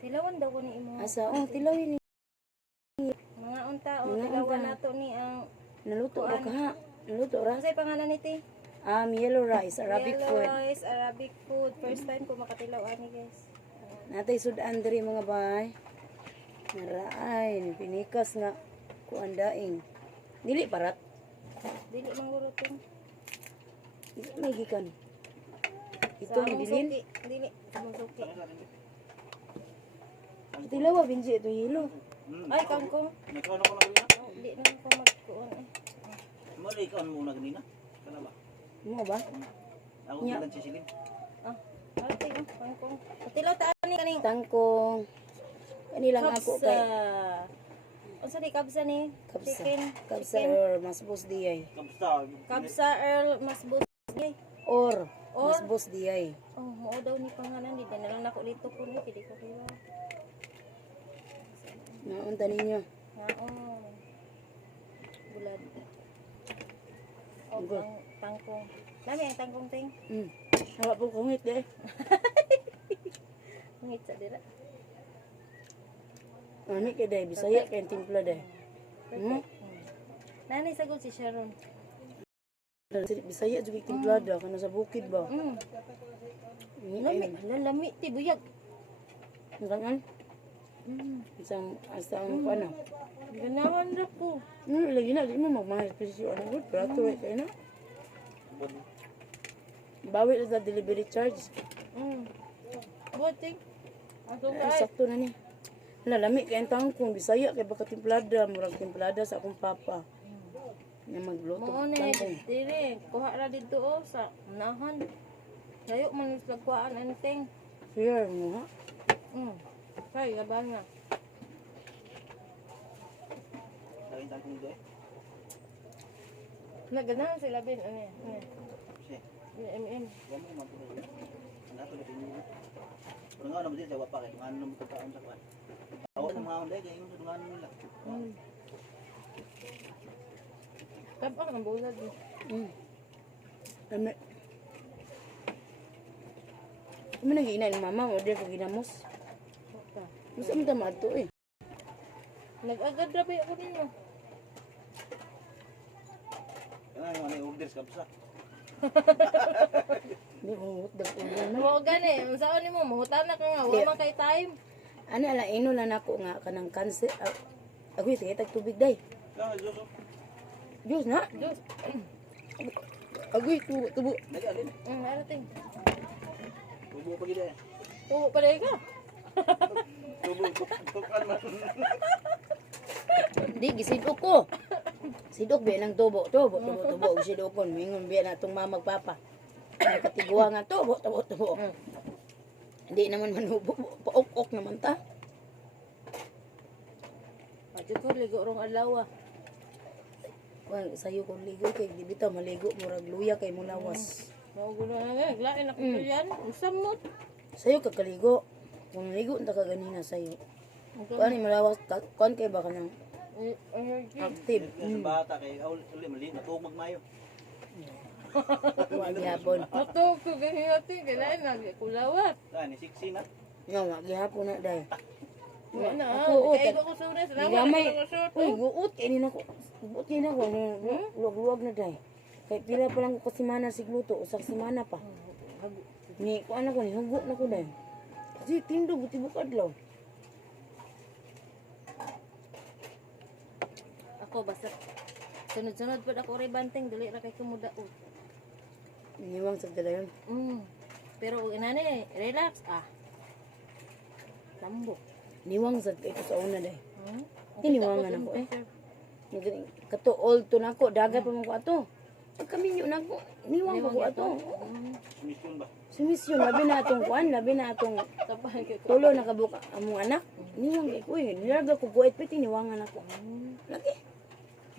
Tilawan daw ko ni imo. Asa, tilawin ni. Mga unta o Mga tilawan unta. nato ni ang Naluto ra ka ha. Naluto ra. Unsay pangalan ni ti? Yellow rice, Arabic Yellow food. rice, Arabic food. First time ko makatilaw ani guys. Natay sudan diri mga bay. Naraay, ni pinikas nga kuan daing. Dili parat. Dili mangurutin. Dili may gikan. Ito Sa ni among bilin. suki. Dili, among suki. Tilawa binji ito yelo. Ay, kangkong. Nagkaano ko lang kanina? Di na ko magkuon eh. Mali ikaw muna kanina. Kana ba? Mo ba? Ako Nya. bilang sisilin. Ah, ate, kangkong. Patilaw ta ani kaning Tangkong. Kanilang ako kabsa. kay Unsa ni kabsa ni? kabsa. Chicken. Kabsa Chicken. or masbos diyay. Kamusta? Kabsa Earl Masbus. Or Or? masbos diyay. Oh, mao daw ni pangalan di na lang nako dito ko ni kidi ko kaya. Naunta ninyo. Oo. Bulad. O Good. ang tangkong. Lami ang tangkong ting. Wala po kungit eh. Ngit sa dira. Ano kay day Bisaya kay timpla day. Perfect. Nanay sagol si Sharon. Bisaya juga timplada kana sa bukid ba. Lami, lami ti buyag. Gangan. Isang ano. Ganawan ra ko. Lagi na di mo magmahal presyo ano good prato kay na. Bawi na sa delivery charge. Buting. Ato Ay, ay. sakto na ni. Lalami kay ang tangkong Bisaya kay baka timplada, murag timplada sa akong papa. Na magluto Mao na tangkong. dire. Kuha ra dito o sa unahan. Layo man sa kuhaan anting. Here mo ha. Kay gaban nga. Laging tangkong doy. Naganahan sila bin ano yan. Kasi, MM. yan mo matuloy. Nato na tinyo. Pero nga naman din sa wapa kay ngano naman pagkaon sa kwan. Tawag ng mga onday kay yung ngano nila. Kapag ang bulad eh. Dami. Ano na gina ni mama mo dia kag ginamos. Gusto mo ta maadto eh. Nag-agad na ba ako ninyo? Kana yung ano yung orders kapsa. Di mo dag ulo na. Huwag gani. Ang saan mo, mahutana ka nga. Huwag man kay time. Ano ala ino lang nako nga kanang cancer. Agoy sige tag tubig day. Kana Joso. Diyos na. Diyos. Agoy tubo. Dali alin. Narating. Tubo pa gid eh. Oo, pala ka. Tubo tukan man. Di gisidok ko. Sidok biya ng tubo. Sidokon mingon biya na tong mamag papa. Katiguwa nga tubo. Hindi naman manubo. Paok-ok naman ta. Pati ko, ligo rong alawa. Well, sayo kong ligo kay di bitaw maligo murag luya kay mulawas. Magulo na nga. Lain ako yan. Usamot. Sayo kakaligo. Kung ligo ta ka ganina sayo. Kuan ni mulawas kuan kay ba kanang active. Sa bata kay uli mali natug magmayo. Wa gihapon. Matog ko ganyan natin. Kailangan lagi kulawat. Ni siksi na. Nga wa gihapon na day. Wala na. Ako, Kaya ko sunes. Gamay. Salamat. Uy, guot kay nina ko. Guot kay na ko. Luwag na day. Kay pila pa lang ko simana sigluto, usak simana pa. Ni kuan ako ni hugot na ko day. Kasi tindo buti bukad law. Ako basta. Sunod-sunod po ako rin banteng. Dili ra kay kumudaot. Niwang sa dalayon. Pero inani, relax. Lambok. Niwang sa ito sa una day. Tiniwangan Tiniwangan ako eh. Kato old to na ko, dagat pa man ko ato. Pagkaminyo na ko, niwang ko ato. Mission ba? Sumisyon, labi na atong kuan, labi na atong Tapahan ko. tulo nakabuka among anak. Niwang kay ko eh, nilaga ko guwait piti, niwangan ako. Lagi.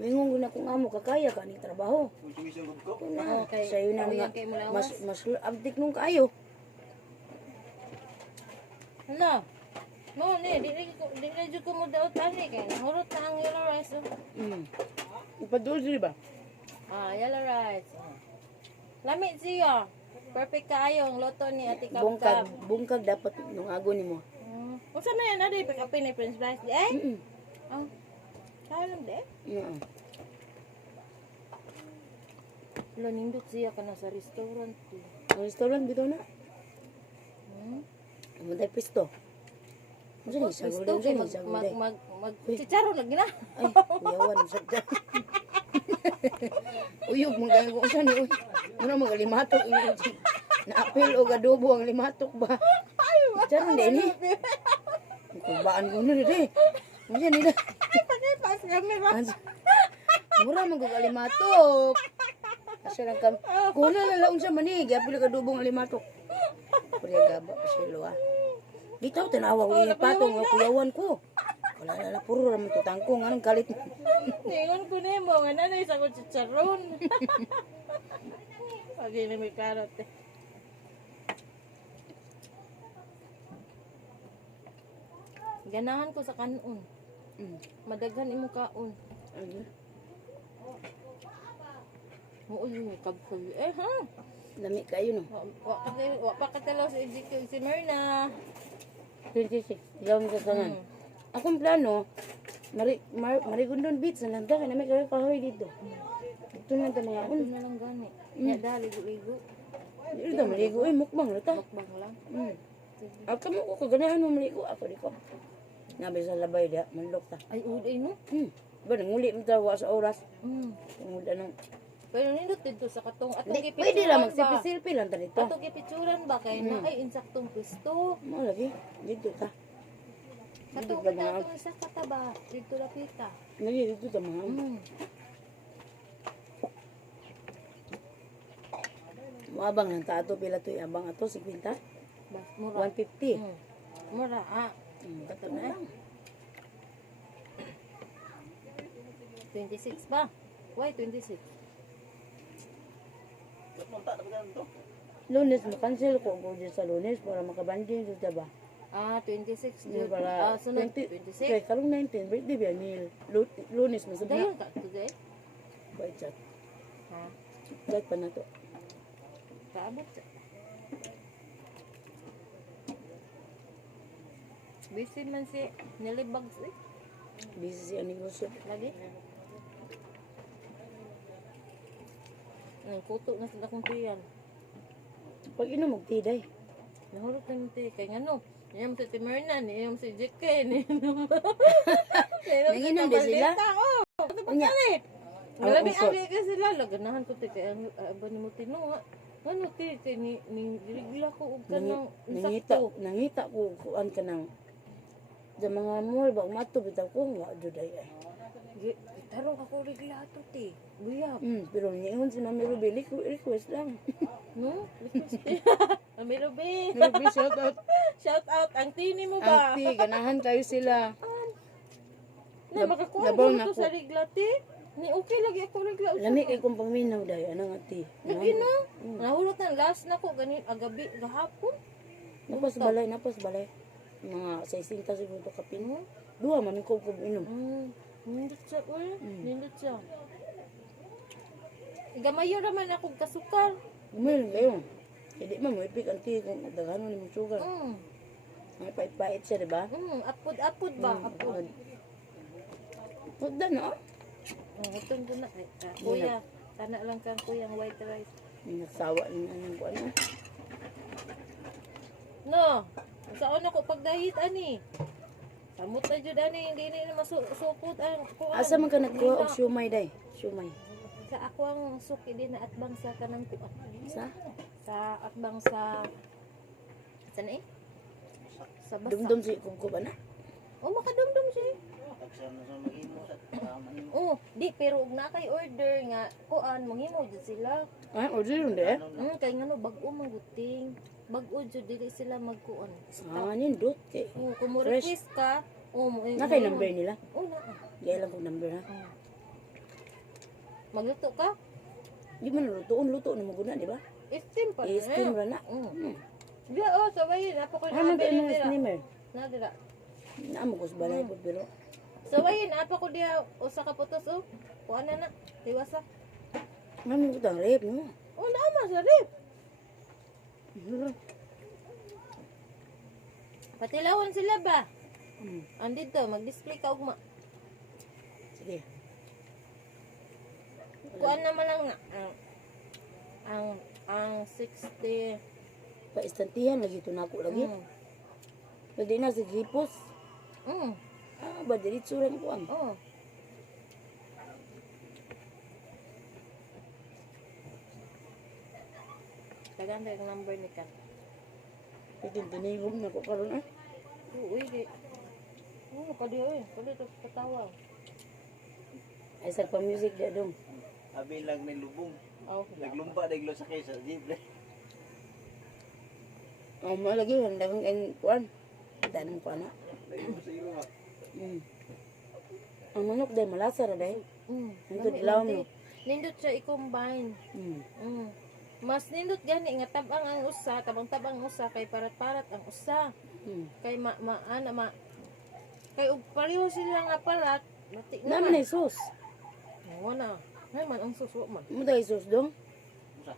Mingon ko na kung amo kakaya ka ni trabaho. Mission ko. Ito na, Okay. sa'yo na Ako nga, yan kay Mulawas. mas abdik nung kayo. Hala. No, di na jud ko mo daot ani kay nahurot na ang yellow rice. Ipadulsi ba? Yellow rice. Lamig siya. Perfect kaayo ang loto ni Ate Bungkag, Kapkap. bungkag dapat nung ago ni mo. Unsa man yan adi pag-apin ni French fries di ay? Mm. Oh. Kalam di. Yeah. Wala nindot siya ka na sa restaurant. Ang restaurant dito na. Hmm? Ang tayo pisto. Ano siya ni sagulin? Ano siya ni sagulin? Mag chicharon lagi na. Ay, yawan sa dyan. Uyog, magkano ko siya ni Uy. Muna magalimatok. Na-apil o gadobo ang limatok ba? Chicharon din eh. Kumbaan ko na rin eh. Ano siya nila? Ay, pakipas kami ba? Mura magkalimatok. Kasi lang kami. Kuna lalaon siya manig. Apil o gadobo ang limatok. Puriya gaba pa siya luwa. Dito, tanawa ko yung patong. Kuyawan ko. Wala lala, puro raman to tangkong. Anong galit mo? Ningon ko na mo, nga nanay sa ko chicharon. Pagi na may karot eh. Ganahan ko sa kanon. Madaghan imo kaon. Ano? Muul yung kabkul. Ha? Lami kayo no? Wa pa katalaw si Ezekiel si Myrna. 26. Ilaw mo sa tangan. Akong plano, Marigondon Beach na lang. Kaya namin kayo kahoy dito. Ito na ito mga Ito un. na lang gani. Ya dali ligo-ligo. Dito maligo eh, mukbang na ta. Mukbang lang. Ako mo ko, kaganahan mo maligo. Ako di ko. Nabi sa labay dia, manlok ta. Ay uday no. Ba, nanguli mo tawa sa oras. Tungod anong. Pero nindot dito sa katong atong Di, gipicturan pwede lang ba? magsilpi-silpi lang ta dito. Atong gipicturan ba kay na ay insaktong pwesto. Mo lagi, dito ta. Katong Dito ta kita mga. atong isa kataba dito lapita. Lagi dito ta mga. Muabang lang ta ato pila to abang ato 50. Bas mura. 150. Mura Kato na lang. 26 ba? Why 26? Punta na ba to? Lunes, makancel ko ako dyan sa lunes para makabanding sa diba? 26 Hindi June. para Sunod 20 26. Kaya karong 19, birthday ba ni Lunes masabna. Dayon ka today? Bait chat. Ha? Bait pa na to. Kaabot sa. Busy man si Nilibags eh. Busy si negosyo. Lagi. Ang kuto na sila kong tiyan. Pag ino magtiday. Nahurot na yung tiyan. Kaya nga no, niyam si Timerna, niyam si Jike, niyam Nanginom din sila? Oo. Ito pa Unya. kali. Ang Grabe usot. abi ka sila. Laganahan ko ti kaya ba ni mo tinuha. Ano ti ni dirigla ko og kanang Nangita ko kuan ka ng sa mga mall ba umato bitaw ko wa jud ay. Tarong ako rigla to ti. Buyab. Pero niingon si Mami Ruby request lang. No? Ami Ruby. Ruby shout out. Shout out ang tini mo ba? Auntie, ganahan kayo sila. Na makakuha Nabaw mo na to ko. sa rigla ti. Ni okay lagi ako rigla. Lami kay kong paminaw dayo anang ati. Lagi na. Nahulot na last na ko ganin agabi gahapon. Napas balay. Mga 60 siguro to kapin. Duha man ko inom. Nindot siya, nindot siya. Gamayo naman akong kasukar. Gumayon kayo. Hindi man mo ipik anti kung dagano ni mo sugar. May pait-pait siya, di ba? Apod ba? Apod. Pagda na. Itong ko na. Kuya, sana lang kang kuyang white rice. Nagsawa niya ng kung ano. No, saan ako pagdahit ani? Samot na dyan ani, hindi na masukot ang kuwan. Asa man ka nagkuha og siumay day? Siumay. Sa ako ang suki din na atbang sa kanang kuwan. Sa? Sa atbang sa... Saan eh? Sa basa. Dumdum si kukuba na. Oh, makadumdum siya. Tagsa na sa mag-imo sa tama nimo. Oh, di pero ug na kay order nga kuan manghimo jud sila. Ay, order yun de. Kay ngano bag-o man guting. Bag-o jud dili sila magkuan. Nindot. Oh, kung mo Fresh. request ka, Nakay number nila. Oh, na. Gaya lang kong number ha. Magluto ka? Di man luto na maguna, di ba? Steam pa. I-steam ra na. Di sabayin na ko Ano to yung dira. steamer? Na dira. Naamo ko sa balay po pero. Sabayin na ko dia usa ka putos oh. Kuan na. Tiwasa. Ano ko tang rep no? Oh, naama sa rip. Patilawan sila ba? Hmm. Andito, mag-display ka ugma. Sige. Kuan naman lang na. Ang 60. Paistantihan lagi ito na ako lagi. Pwede na si Gripos. Ba, diritso rin ko ang. Oh. Kaganda yung number ni Kat. Pwede tinigom na ko karon ah. Uy, di. Pwede oy. Pwede ito katawa. Ay, sa pa-music dia dong. Abi lang ni lubong. Oh, Naglumba na iglo sa kaysa libre. Oh, malagi handa kang ang kuan. Tanong ko na. Naglumba sa ilo ba? Ang manok dahil malasa ra dahil. Ito Lami, dilaw lami. mo. Nindot siya i-combine. Mas nindot gani nga tabang ang usa, tabang-tabang ang usa kay parat-parat ang usa. Kay kay ug pareho sila nga parat, mati Naman ay sus. Wala. Hay man ang suso man. Mo dahil sus dong. Musa.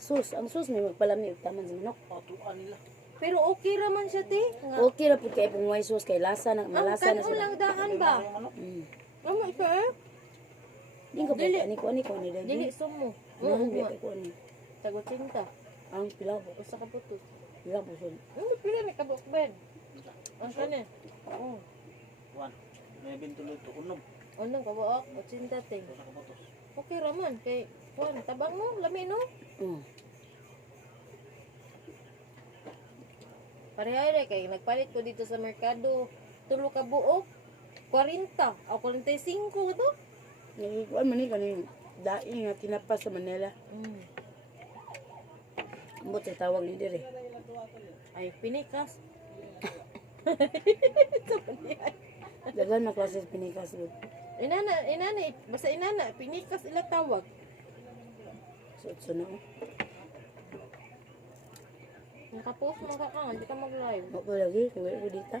Sus, ang sus may magpalami og taman sa manok. Patuan nila. Pero okay ra man siya ti. Nga, Okay ra pud kay pungway sus kay lasa na ang malasa na kanon sila. lang daan ba? Amo ito eh. Din ko Dili. pa ni ko ni dali. Dili sumo. Ano biya kay ko ni. Tagwa cinta. Ang pilaw po. Usa ka putos. Pilaw po sun. Pila ni kabuk ben. Ang kanin. Oo. Juan. May bintuloy to unom. Unang kabuok, o cinta ting. Sa kaputos. Okay ra man kay kuan tabang mo lami no. Pareha kay nagpalit ko dito sa merkado. Tulo ka buok. 40 o 45 to. Kuan man ni kaning daing nga tinapas sa Manila. Ambot sa tawag ni dire. Ay pinikas. Dagan na klase pinikas gud. Inana, basta inana, pinikas ila tawag. So no. Nakapost mo ka hindi ka mag-live. Mo ko lagi kay ko dita.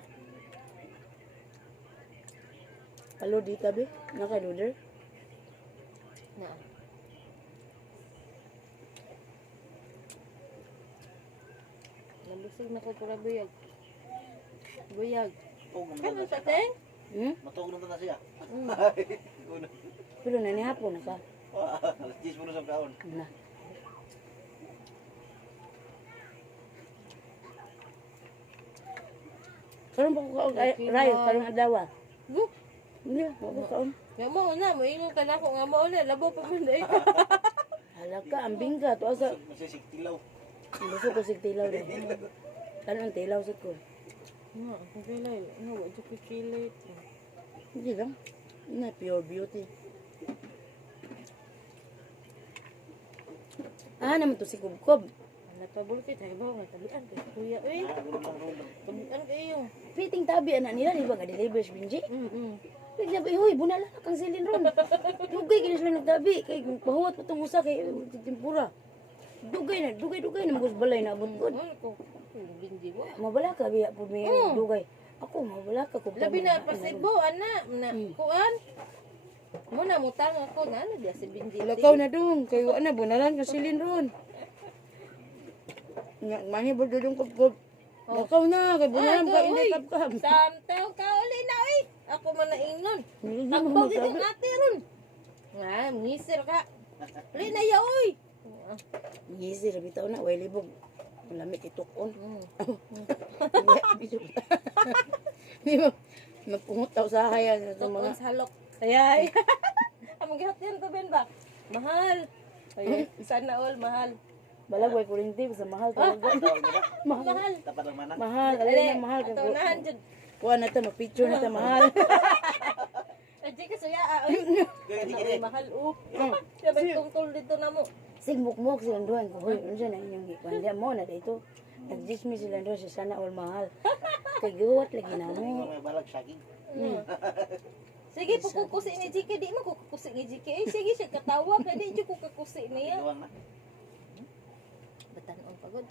Hello dita be. Naka-loader. Na. Nabusog na ko para buyag. Buyag. Oh, Kano sa teng? matog na ta siya. Una. Pero na ni hapon na ka. Alas 10 puno sa kaon. Na. Karon pa ko kaon rayo karong adlaw. Go. Hindi, mo ko kaon. Nga mo na, moingon ka na ako nga mo na, labo pa man dai. Hala ka, ambing ka. To asa, Masisig tilaw. gusto ko sig tilaw rin. Kanong tilaw sa ko. Nga, ang kilay. Nga, wala ko kilay. Hindi lang. Na pure beauty. Naman to si Kubkob. Ano pa bulkit, ay ba, nga tabian kay kuya. Eh, Rulong. tabian kayo. Piting tabi anak nila, di ba nga deliver si Benji? Mm-mm. Bigla ba, huy, bunala na kang silin ron. Dugay kini sila nagtabi. Kay pahuwat pa itong usa kay timpura. Dugay na mga balay na abot ko. Ano ko? Bindi mo. Mabala ka, biya po may dugay. Ako, mabala ka. Labi na pasibo, ana, na, kuan. Muna mutang ako na, ano diya si Bindi. Lakaw na dong. Kay na, bunalan ka silin ron. Mahibol dong kubkob. Lakaw na, kay bunalan ka, hindi kapkam. Samtaw ka uli na, oy. Ako man na ingnon. Hindi Takbog itong ate ron. Nga, ngisir ka. Uli na ya, oy. Ngisi, bitaw na, way libog. Malamit itukon. Di ba? Magpungot daw sa kaya sa Tukon mga... sa halok. Ayay. Amang gihat yan to, Ben ba? Mahal. Ayay, sana all, mahal. Balag, way kurinti sa mahal talaga. Mahal. Tapat ng mana. Mahal, alin na mahal. Ato unahan dyan. Kuha na ito, mapicture na ito, mahal. Adji ka suya, oy. Kaya di Ay, kini. mahal, Sabi tungtol dito na mo. Sigmukmuk sila doon. Hoy, ano siya na inyong gikwan. Diyan mo na dito. Nag-dismiss sila doon sa sana all mahal. Kay giwat lagi na mo. May balag saging. Sige, pukukusi ni Jiki. Di mo kukukusi ni Jiki. Eh, sige siya katawa. Kaya di siya kukukusi niya. Gawang na. Batanon pagod.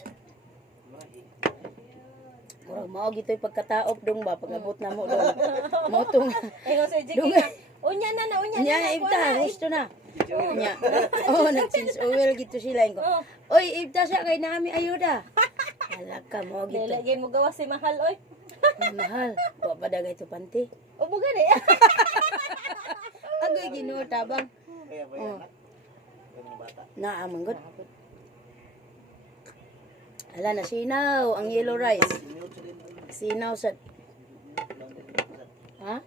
Murag mao gito'y pagkataop dong ba pag-abot na mo dong. Mo tong Eh, kung si Jiki nga. Unya na. nya ibta gusto na. Nya. Oh, nag-change oil gito sila ko. Oy, ibta siya kay nami ayuda. Hala ka mo gito. Lagyan mo gawa si Mahal, oy. Mahal. Wa pa dagay to panty. O mo gani. Agoy Ginoo tabang. Kaya ba yan? Kaya mga bata. Naa manggod. Ala na sinaw ang yellow rice. Sinunod sa din. Sinaw sa ha?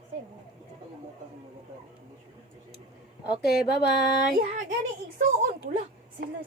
Okay, bye-bye. Ya gani igsuon pula. Sila